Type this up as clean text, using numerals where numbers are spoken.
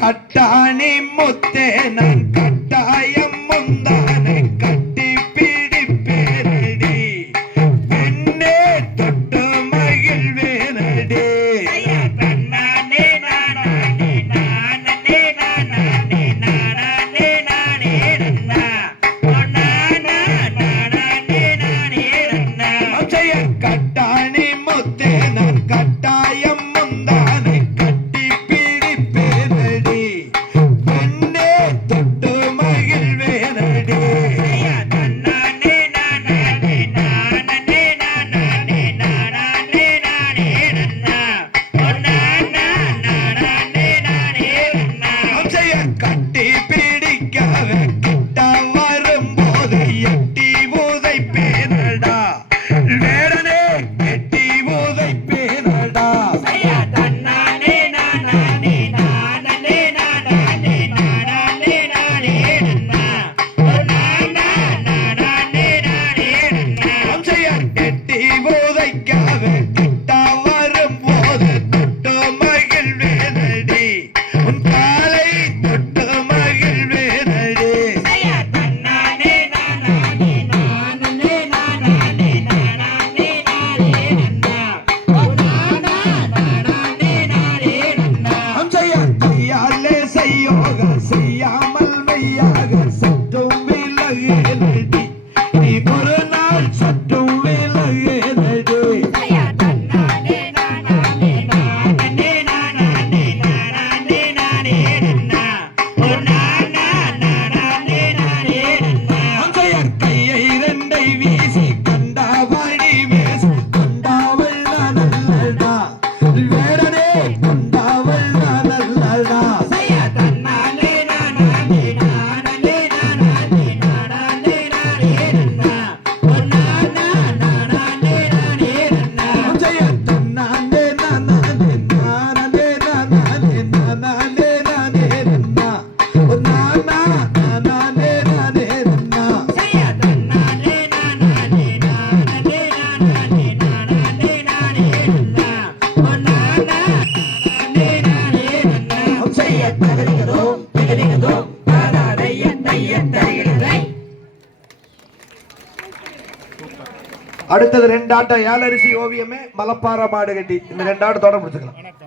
கட்டாணி முத்தே நான் கட்டாயம் முந்தானை கட்டி பிடிப்பேனடி பெண்ணே தொட்டு மகிழ்வேனடி கட்டாணி முத்தே நான் கட்டாயம் முந்தானை கட்டி பிடிப்பேனடி பெண்ணே தொட்டு மகிழ்வேனடி கட்டி பிடிக்கவே கிட்ட வரும்போது எட்டி உதைப்பேனடா வேடனே எட்டி உதைப்பேனடா எட்டி உதைக்கவே கிட்ட வரும்போது தொட்டு மகிழ்வேனடி உன் காலை தொட்டு மகிழ்வேனடி கையாலே செய்யோக செய்யாமல் மெய்யாக சற்றும் விலகேனடி நீ ஒரு நாள் சற்றும் விலகேனடி கையை இரண்டை வீசி கண்டாவடி வேசி கொண்டாவள் நல்லடா வேடனே கொண்டாவள் நல்லடா அடுத்தது 2 ஆட்டம் ஏலரிசி ஓவியமே மலப்பாறை மாடு கட்டி இந்த 2 ஆட்டத்தோட முடிச்சுக்கலாம்.